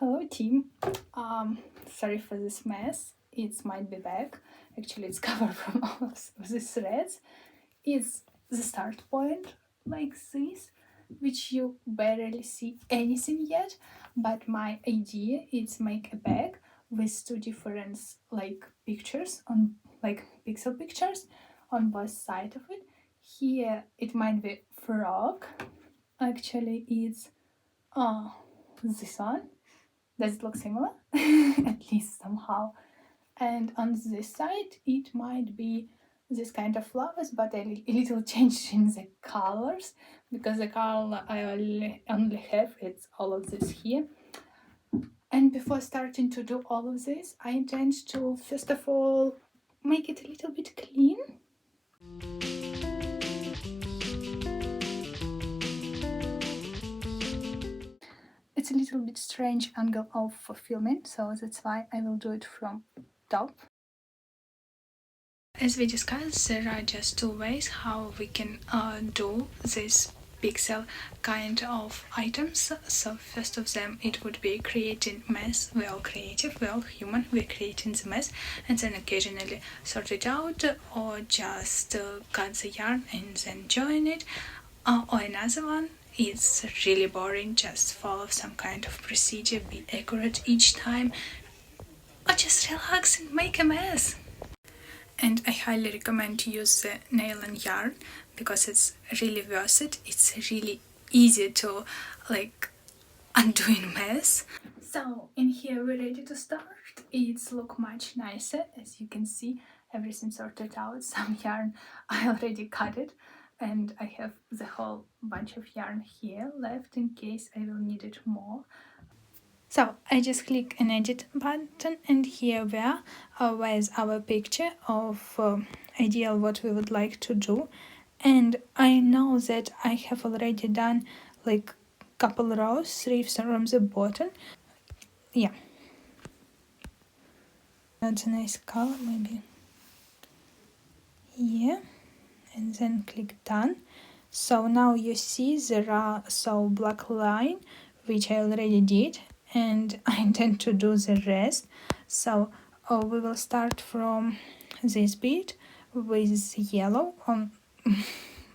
Hello team. Sorry for this mess. It might be back. Actually, it's covered from all of these threads. It's the start point like this, which you barely see anything yet. But my idea is make a bag with two different like pictures on like pixel pictures on both sides of it. Here it might be frog. Actually, it's this one. Does it look similar? At least somehow. And on this side, it might be this kind of flowers, but a little change in the colors because the color I only have it's all of this here. And before starting to do all of this, I intend to first of all make it a little bit clean. It's a little bit strange angle of filming, so that's why I will do it from top. As we discussed, there are just two ways how we can do this pixel kind of items. So first of them, it would be creating mess. We're all creative, we're all human, we're creating the mess and then occasionally sort it out or just cut the yarn and then join it. Or another one, it's really boring, just follow some kind of procedure, be accurate each time, or just relax and make a mess. And I highly recommend to use the nail and yarn because it's really worth it. It's really easy to like undoing mess. So in here we're ready to start. It's look much nicer, as you can see. Everything sorted out. Some yarn I already cut it, and I have the whole bunch of yarn here left in case I will need it more. So I just click an edit button and here we are with our picture of ideal what we would like to do. And I know that I have already done like couple rows, 3 from the bottom. Yeah. That's a nice color maybe. Yeah. And then click done. So now you see there are black line which I already did. And I intend to do the rest. So we will start from this bit with yellow. On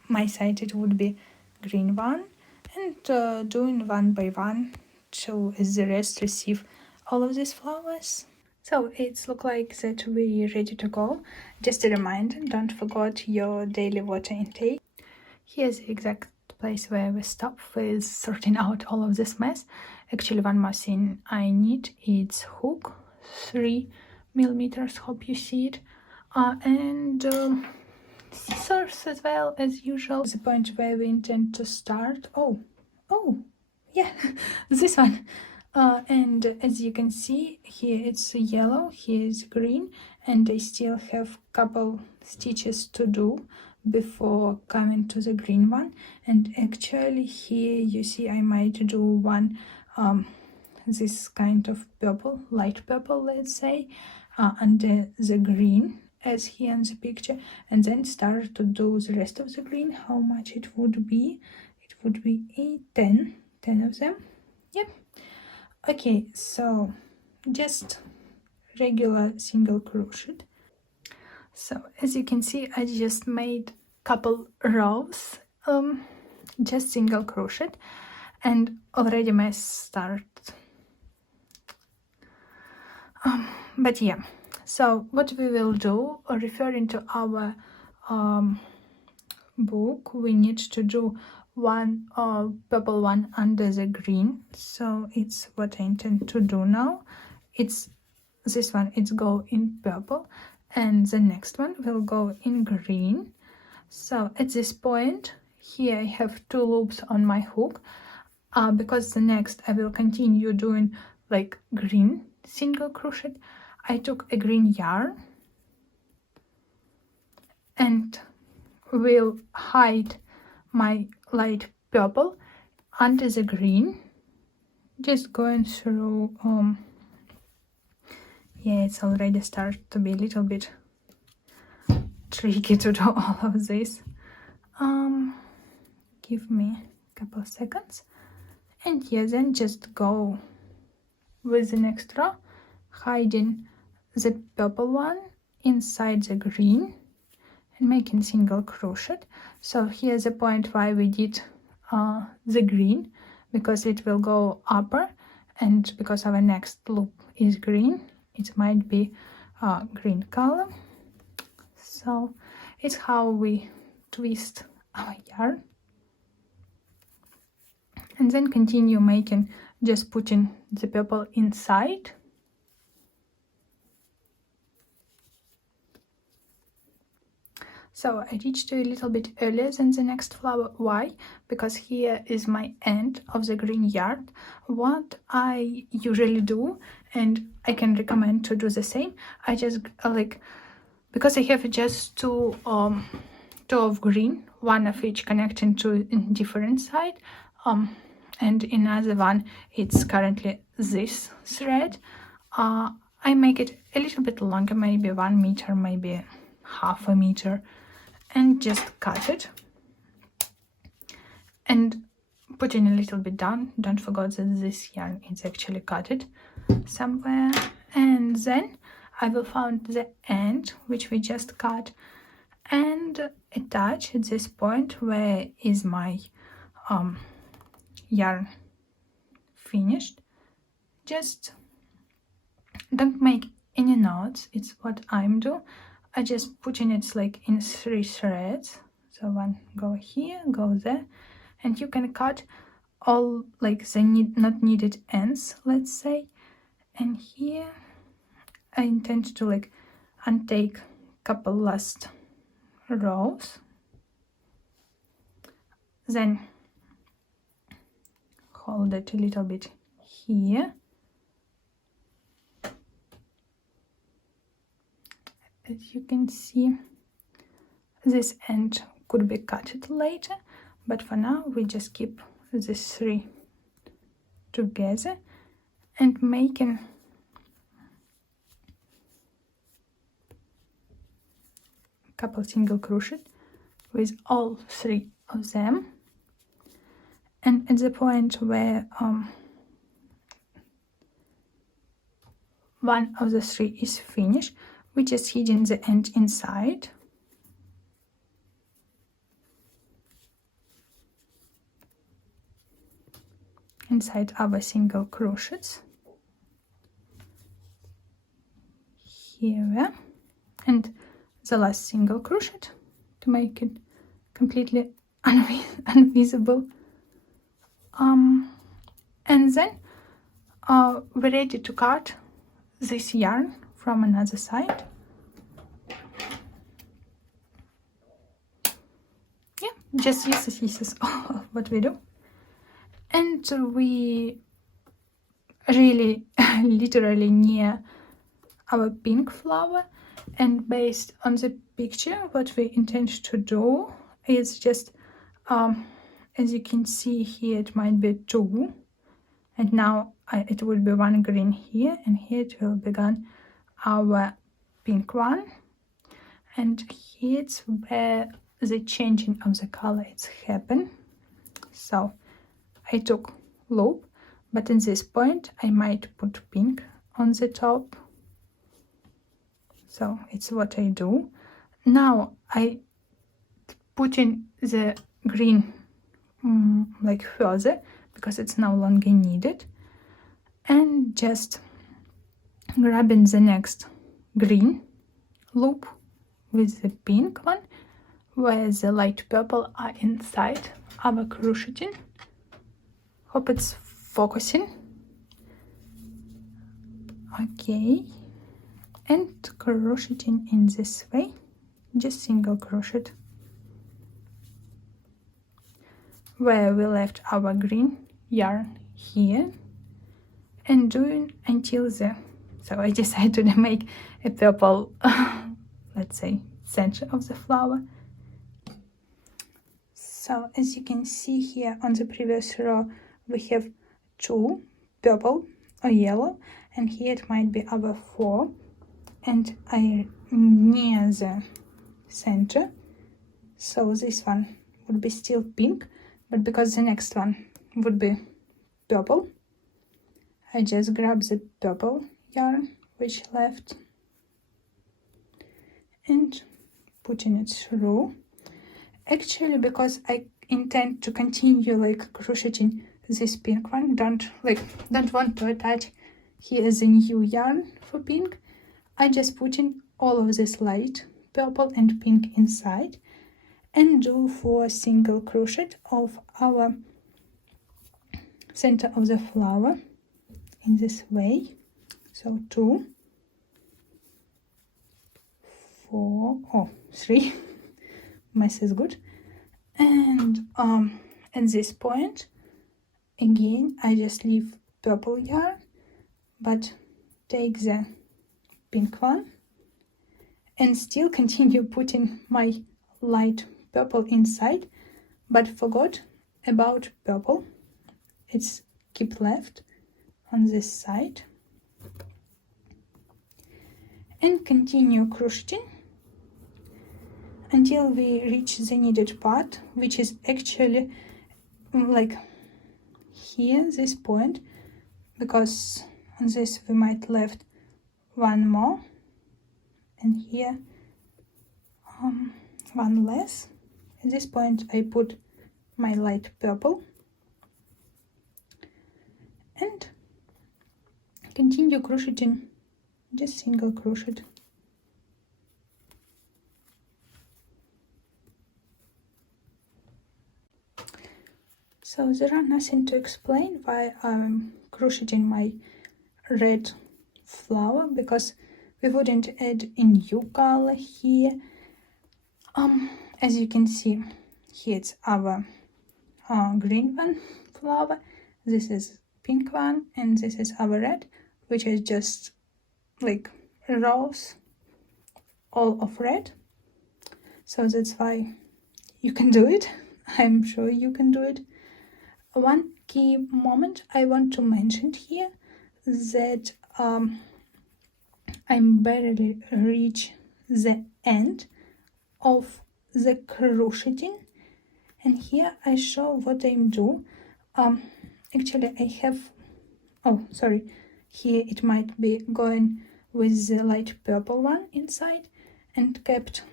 my side it would be green one, and doing one by one to the rest receive all of these flowers. So it's look like that we're ready to go. Just a reminder, don't forget your daily water intake. Here's the exact place where we stop with sorting out all of this mess. Actually, one more thing I need, it's hook, 3 millimeters, hope you see it, and scissors as well as usual. The point where we intend to start. Oh, yeah, this one. And as you can see, here it's yellow, here is green, and I still have couple stitches to do before coming to the green one. And actually here you see I might do one this kind of purple, light purple, let's say, under the green as here in the picture, and then start to do the rest of the green. How much it would be? It would be 10 of them. Yep. Okay, so just regular single crochet. So as you can see, I just made couple rows, just single crochet, and already my start. But yeah, so what we will do, referring to our book, we need to do one purple one under the green. So it's what I intend to do now. It's this one, it's go in purple, and the next one will go in green. So at this point here I have 2 loops on my hook, because the next I will continue doing like green single crochet. I took a green yarn and will hide my light purple under the green, just going through. Yeah, it's already started to be a little bit tricky to do all of this. Give me a couple of seconds, and yeah, then just go with the next row, hiding the purple one inside the green and making single crochet. So here's the point why we did the green, because it will go upper, and because our next loop is green, it might be green color. So it's how we twist our yarn, and then continue making, just putting the purple inside. So I reached a little bit earlier than the next flower. Why? Because here is my end of the green yarn. What I usually do, and I can recommend to do the same, I just because I have just two of green, one of each connecting to different side, and another one, it's currently this thread. I make it a little bit longer, maybe 1 meter, maybe half a meter, and just cut it and put in a little bit down. Don't forget that this yarn is actually cut somewhere, and then I will find the end which we just cut and attach at this point where is my yarn finished. Just don't make any knots, it's what I'm doing. I just put in it like in 3 threads, so one go here, go there, and you can cut all like the not needed ends, let's say. And here I intend to like untake couple last rows, then hold it a little bit here. As you can see, this end could be cut later, but for now we just keep these 3 together and making a couple single crochet with all 3 of them. And at the point where one of the 3 is finished, we just hidden the end inside. Inside our single crochets. Here. And the last single crochet to make it completely invisible. And then we're ready to cut this yarn from another side. Yeah, just this is what we do. And we really literally near our pink flower, and based on the picture what we intend to do is just as you can see here, it might be 2, and now it will be 1 green here, and here it will begin our pink one, and here it's where the changing of the color it's happen. So I took loop, but in this point I might put pink on the top. So it's what I do. Now I put in the green like further because it's no longer needed, and just grabbing the next green loop with the pink one where the light purple are inside our crocheting. Hope it's focusing. Okay, and crocheting in this way, just single crochet where we left our green yarn here, and doing until the, so I decided to make a purple let's say center of the flower. So as you can see here on the previous row we have 2 purple or yellow, and here it might be our 4, and I near the center, so this one would be still pink, but because the next one would be purple, I just grab the purple yarn which left and putting it through. Actually, because I intend to continue like crocheting this pink one, don't want to attach here the new yarn for pink, I just put in all of this light purple and pink inside and do 4 single crochet of our center of the flower in this way. So 2, 4, oh, 3 math is good. And at this point again I just leave purple yarn but take the pink one and still continue putting my light purple inside, but forgot about purple. It's keep left on this side and continue crocheting until we reach the needed part, which is actually like here, this point, because on this we might left one more, and here one less. At this point I put my light purple and continue crocheting just single crochet. So there are nothing to explain why I'm crocheting my red flower, because we wouldn't add a new color here. As you can see, here it's our green one flower, this is pink one, and this is our red, which is just like rows all of red. So that's why you can do it. I'm sure you can do it. One key moment I want to mention here, that I barely reach the end of the crocheting, and here I show what I'm do. Actually I have, oh sorry, here it might be going with the light purple one inside and kept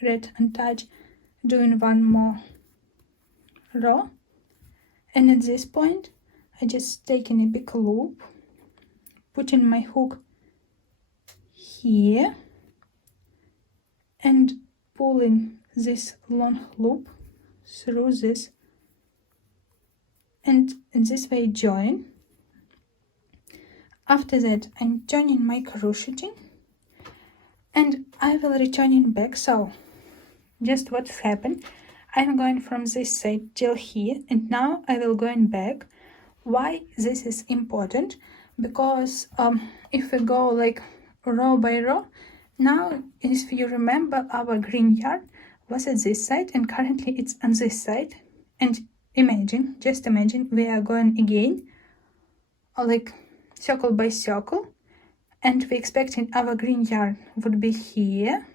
red untouched, doing one more row. And at this point I just taken a big loop, putting my hook here and pulling this long loop through this, and in this way join. After that I'm turning my crocheting and I will returning back. So just what's happened, I'm going from this side till here, and now I will going back. Why this is important? Because if we go like row by row, now if you remember, our green yarn was at this side and currently it's on this side, and just imagine we are going again like circle by circle, and we expecting our green yarn would be here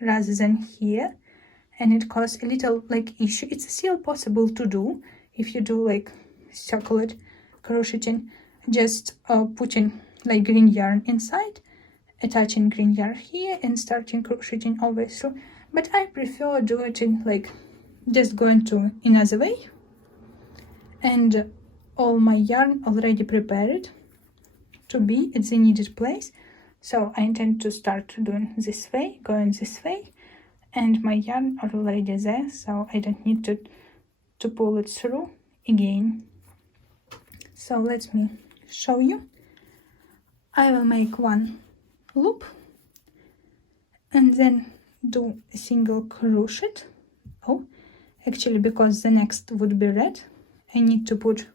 rather than here, and it caused a little like issue. It's still possible to do if you do like circular crocheting, just putting like green yarn inside, attaching green yarn here and starting crocheting all the way through, but I prefer do it in like just going to another way, and all my yarn already prepared to be at the needed place. So I intend to start doing this way, going this way, and my yarn are already there, so I don't need to pull it through again. So let me show you. I will make one loop and then do a single crochet. Oh, actually, because the next would be red, I need to put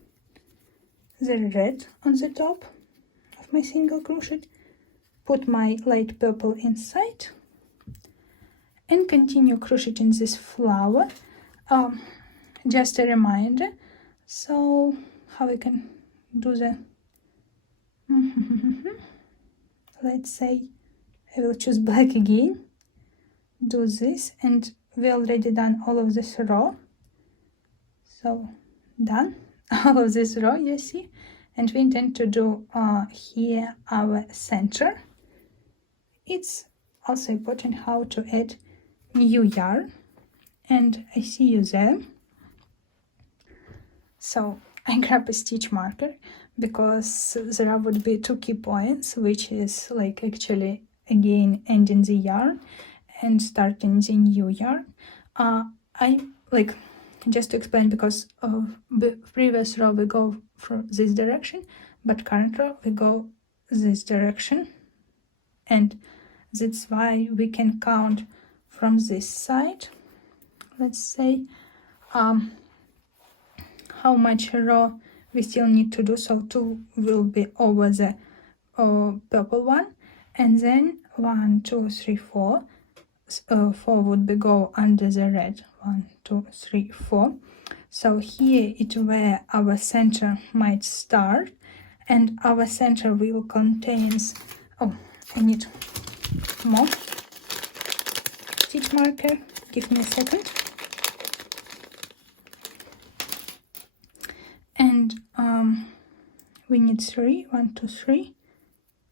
the red on the top of my single crochet, put my light purple inside, and continue crocheting this flower. Just a reminder, so how we can do the let's say I will choose black again, do this, and we already done all of this row, so done all of this row, you see, and we intend to do here our center. It's also important how to add new yarn, and I see you there. So I grab a stitch marker because there would be 2 key points, which is like actually again ending the yarn and starting the new yarn. I like, just to explain, because of the previous row we go from this direction, but current row we go this direction, and that's why we can count from this side, let's say, how much row we still need to do. So 2 will be over the purple one, and then 1, 2, 3, 4. 4 would be go under the red. 1, 2, 3, 4. So here it where our center might start, and our center will contains, oh, I need more stitch marker, give me a second. And we need 3, 1, 2, 3.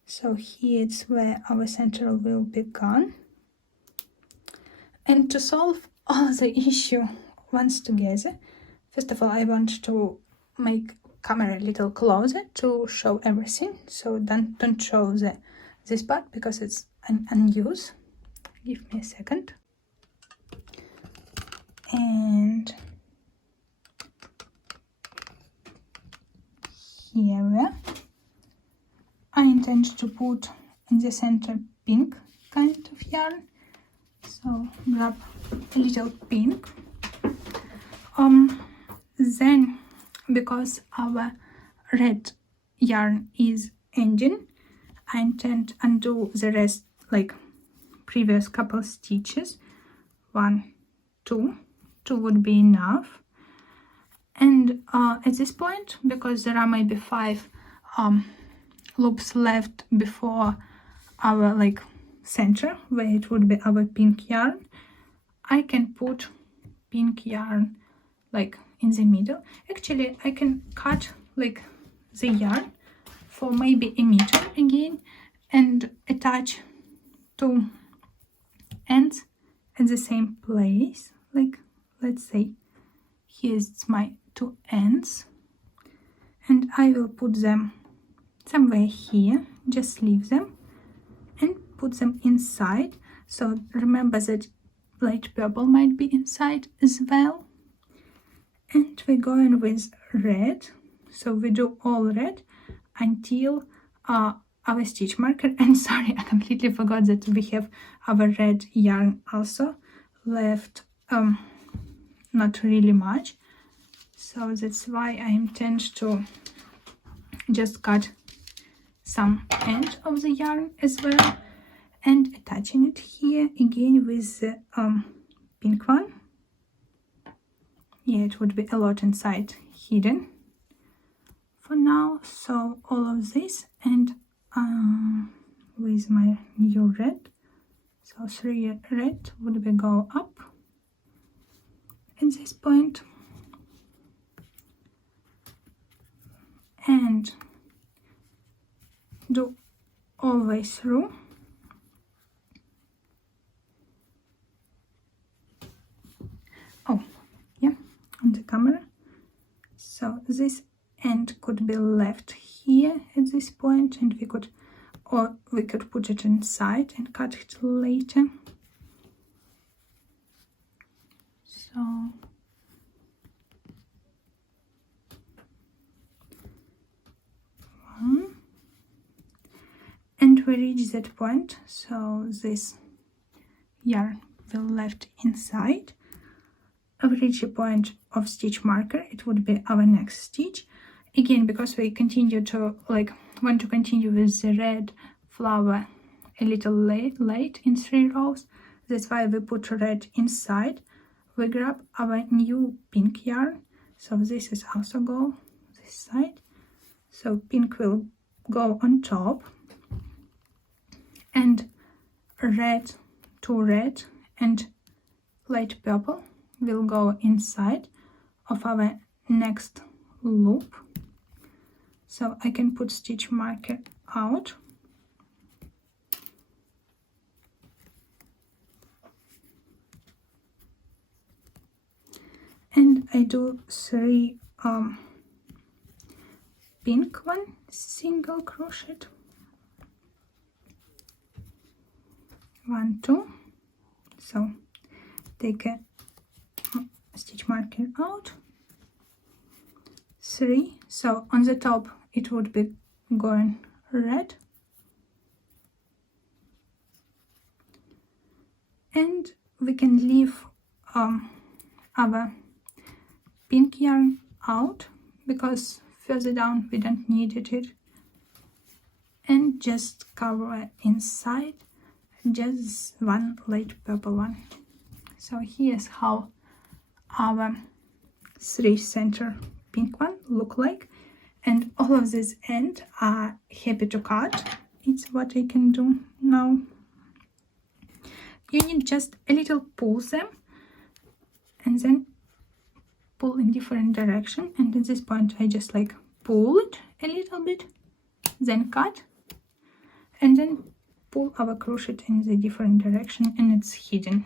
So here it's where our center will be gone. And to solve all the issue once together, first of all, I want to make camera a little closer to show everything. So don't show this part because it's unused. Give me a second. And here we are. I intend to put in the center pink kind of yarn. So grab a little pink. Then, because our red yarn is ending, I intend to undo the rest, like previous couple stitches. 1, 2 would be enough. And at this point, because there are maybe 5 loops left before our like center where it would be our pink yarn, I can put pink yarn like in the middle. Actually, I can cut like the yarn for maybe a meter again and attach 2 ends at the same place. Like, let's say here's my 2 ends, and I will put them somewhere here, just leave them and put them inside. So remember that light purple might be inside as well. And we're going with red, so we do all red until our stitch marker. And sorry, I completely forgot that we have our red yarn also left, not really much, so that's why I intend to just cut some end of the yarn as well and attaching it here again with the pink one. Yeah, it would be a lot inside hidden for now. So all of this, and with my new red, so 3 red would be go up at this point, and do all the way through. Oh yeah, on the camera. So this end could be left here at this point, and we could put it inside and cut it later. So one, and we reach that point, so this yarn will left inside. We reach a point of stitch marker, it would be our next stitch. Again, because we continue to want to continue with the red flower a little late in 3 rows, that's why we put red inside. We grab our new pink yarn, so this is also go this side, so pink will go on top, and red to red and light purple will go inside of our next loop. So I can put stitch marker out. And I do 3 pink one single crochet, 1, 2. So take a stitch marker out, 3. So on the top it would be going red, and we can leave our pink yarn out because further down we don't need it, and just cover inside just 1 light purple one. So here's how our 3 center pink one look like, and all of these ends are happy to cut. It's what I can do now. You need just a little pull them and then pull in different direction, and at this point I just like pull it a little bit, then cut, and then pull our crochet in the different direction, and it's hidden.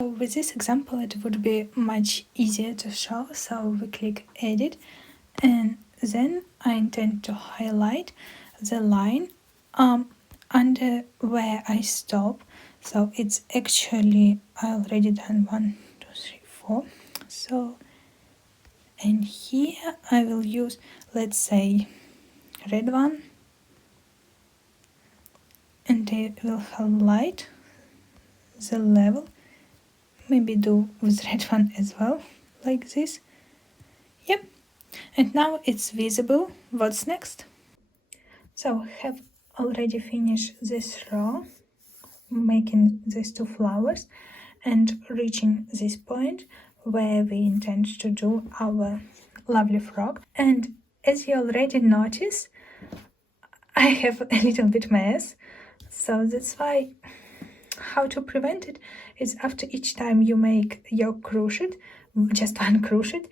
So with this example it would be much easier to show, so we click edit, and then I intend to highlight the line under where I stop. So it's actually, I already done 1, 2, 3, 4. So, and here I will use, let's say, red one, and I will highlight the level. Maybe do with red one as well, like this. Yep. And now it's visible. What's next? So have already finished this row, making these 2 flowers and reaching this point where we intend to do our lovely frog. And as you already noticed, I have a little bit mess, so that's why how to prevent it is after each time you make your crochet, just 1 crochet,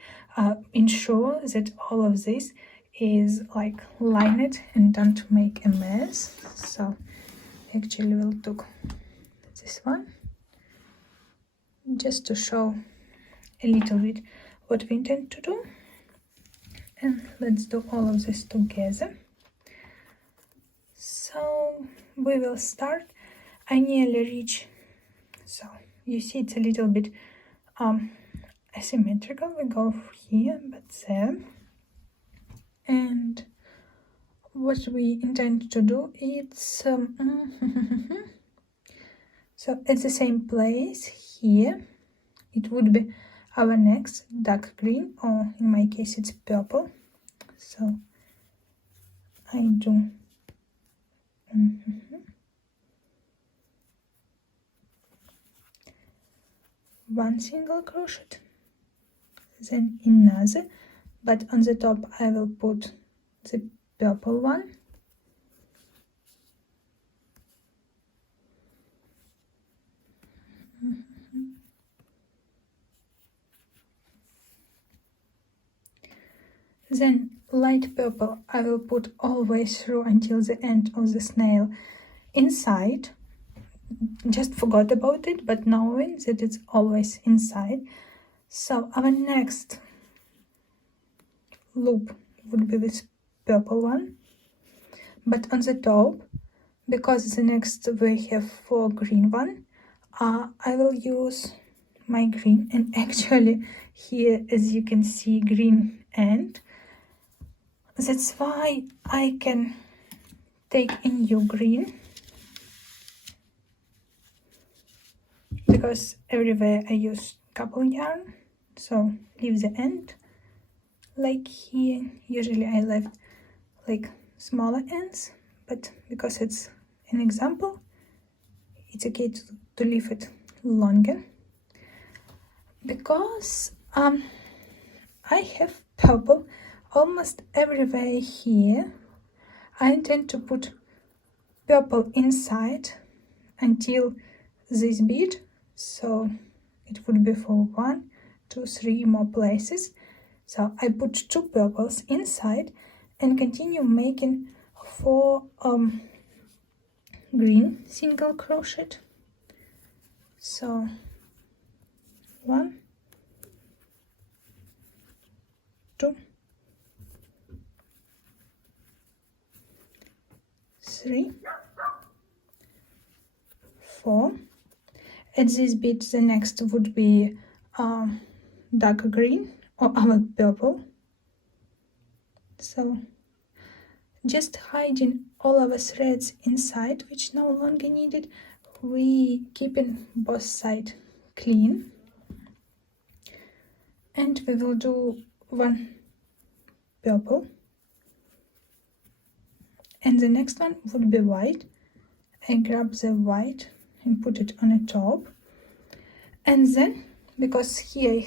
ensure that all of this is like lined and don't make a mess. So actually we'll do this one just to show a little bit what we intend to do, and let's do all of this together. So we will start. I nearly reach, so you see it's a little bit asymmetrical. We go here but there, and what we intend to do is so at the same place here it would be our next dark green, or in my case it's purple. So I do 1 single crochet, then another, but on the top I will put the purple one, then light purple I will put all the way through until the end of the snail inside. Just forgot about it, but knowing that it's always inside. So our next loop would be this purple one, but on the top, because the next we have 4 green one, I will use my green, and actually here as you can see green end. That's why I can take a new green, because everywhere I use couple yarn, so leave the end like here. Usually I left like smaller ends, but because it's an example, it's okay to leave it longer. Because I have purple almost everywhere here, I intend to put purple inside until this bead, so it would be for 1, 2, 3 more places, So I put 2 purples inside and continue making 4 green single crochet. So 1, 2, 3, 4. At this bit the next would be dark green or our purple. So just hiding all our threads inside which no longer needed, we keeping both sides clean, and we will do 1 purple, and the next one would be white. I grab the white and put it on the top, and then because here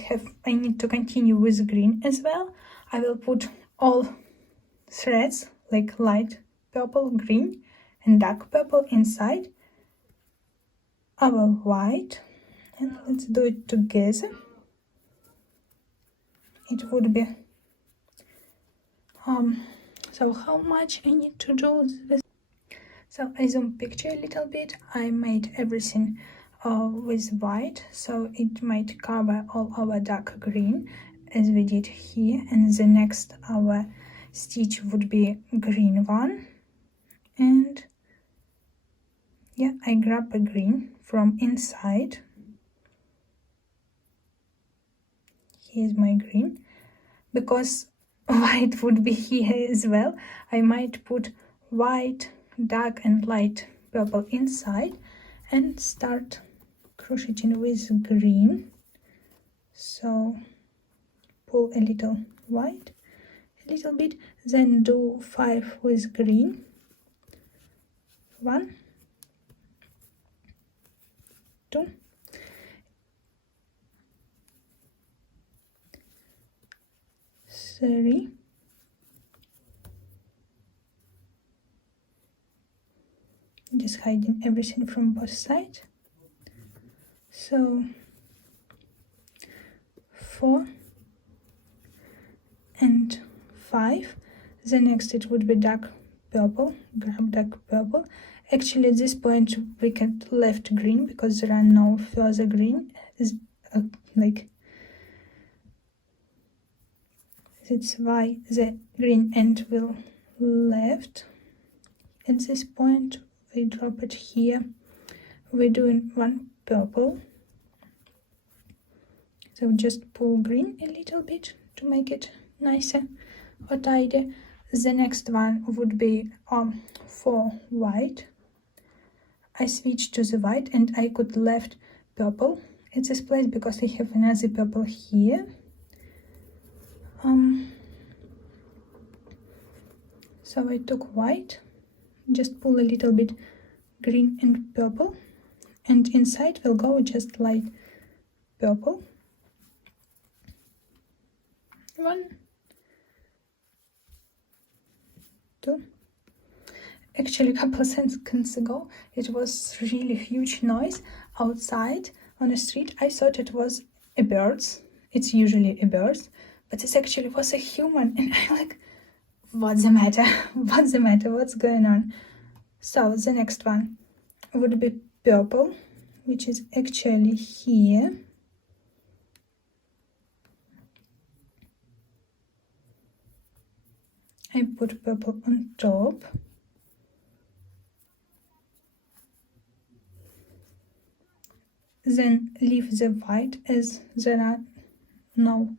I need to continue with green as well, I will put all threads like light purple, green and dark purple inside our white, and let's do it together. It would be so how much I need to do this? So I zoom picture a little bit. I made everything with white, so it might cover all our dark green as we did here, and the next our stitch would be green one, and yeah, I grab a green from inside. Here's my green. Because white would be here as well, I might put white, dark and light purple inside and start crocheting with green. So pull a little white, a little bit, then do 5 with green. 1, 2, 3, 4, just hiding everything from both sides. So 4 and 5. The next it would be dark purple. Grab dark purple. Actually at this point we can left green because there are no further green. That's why the green end will left. At this point we drop it here. We're doing 1 purple, so just pull green a little bit to make it nicer or tidy. The next one would be 4 white. I switched to the white and I could left purple at this place because I have another purple here. So I took white, just pull a little bit green and purple, and inside will go just light purple. 1, 2. Actually a couple of seconds ago it was really huge noise outside on the street. I thought it was a bird. It's usually a bird, but it actually was a human, and I like, what's the matter? What's the matter? What's going on? So the next one would be purple, which is actually here. I put purple on top. Then leave the white as there are no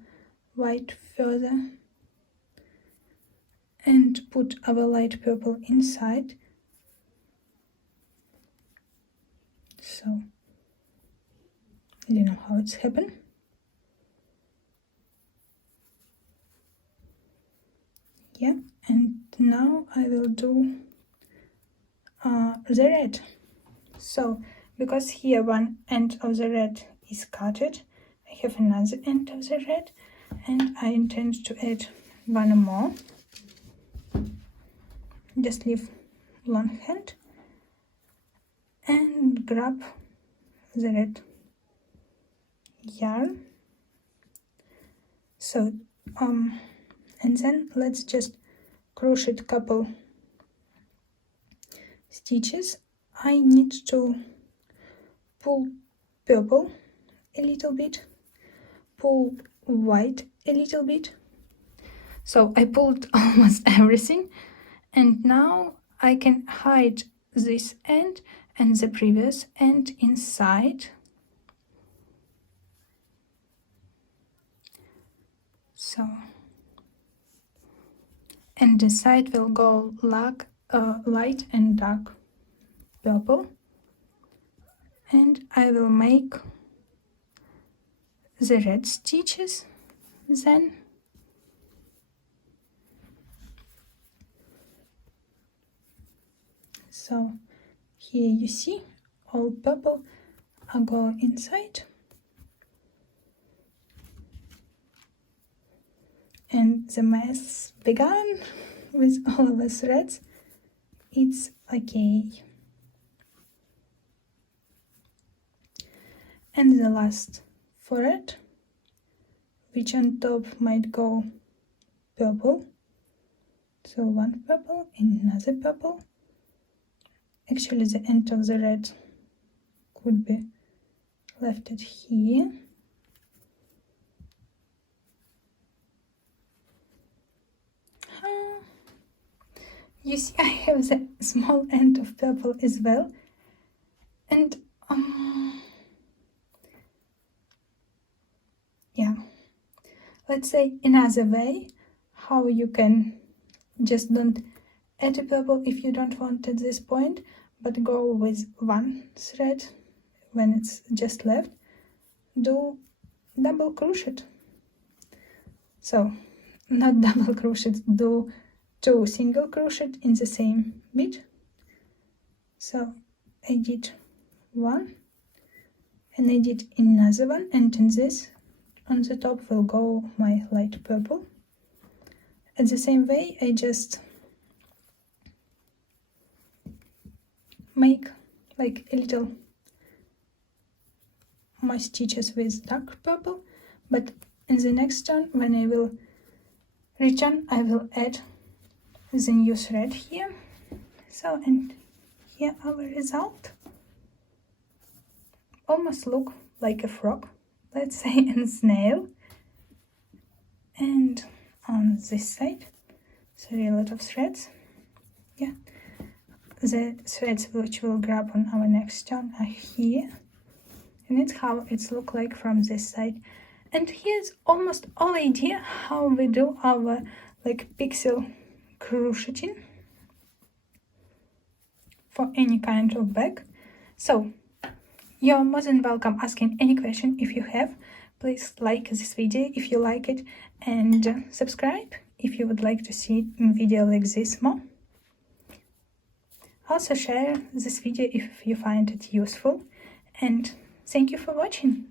white further, and put our light purple inside. So I don't know how it's happened. Yeah, and now I will do the red. So because here one end of the red is cutted, I have another end of the red, and I intend to add 1 more. Just leave one hand and grab the red yarn. So And then let's just crochet a couple stitches. I need to pull purple a little bit, pull white a little bit. So I pulled almost everything, and now I can hide this end and the previous end inside. So, and the side will go like light and dark purple, and I will make the red stitches then. So here you see all purple are go inside, and the mess began with all of the threads. It's okay. And the last forehead, which on top might go purple. So one purple, another purple. Actually, the end of the red could be left it here. You see, I have the small end of purple as well. And yeah, let's say another way how you can just don't add a purple if you don't want at this point, but go with one thread when it's just left. Do double crochet. So not double crochet, do 2 single crochet in the same bit. So I did one and I did another one, and in this on the top will go my light purple. At the same way, I just make like a little more stitches with dark purple, but in the next turn when I will return, I will add the new thread here. So, and here our result. Almost look like a frog, let's say, and snail. And on this side, sorry, a lot of threads. Yeah, the threads which we'll grab on our next turn are here, and it's how it's look like from this side. And here's almost all idea how we do our like pixel crocheting for any kind of bag. So you're more than welcome asking any question if you have. Please like this video if you like it, and subscribe if you would like to see video like this more. Also share this video if you find it useful, and thank you for watching.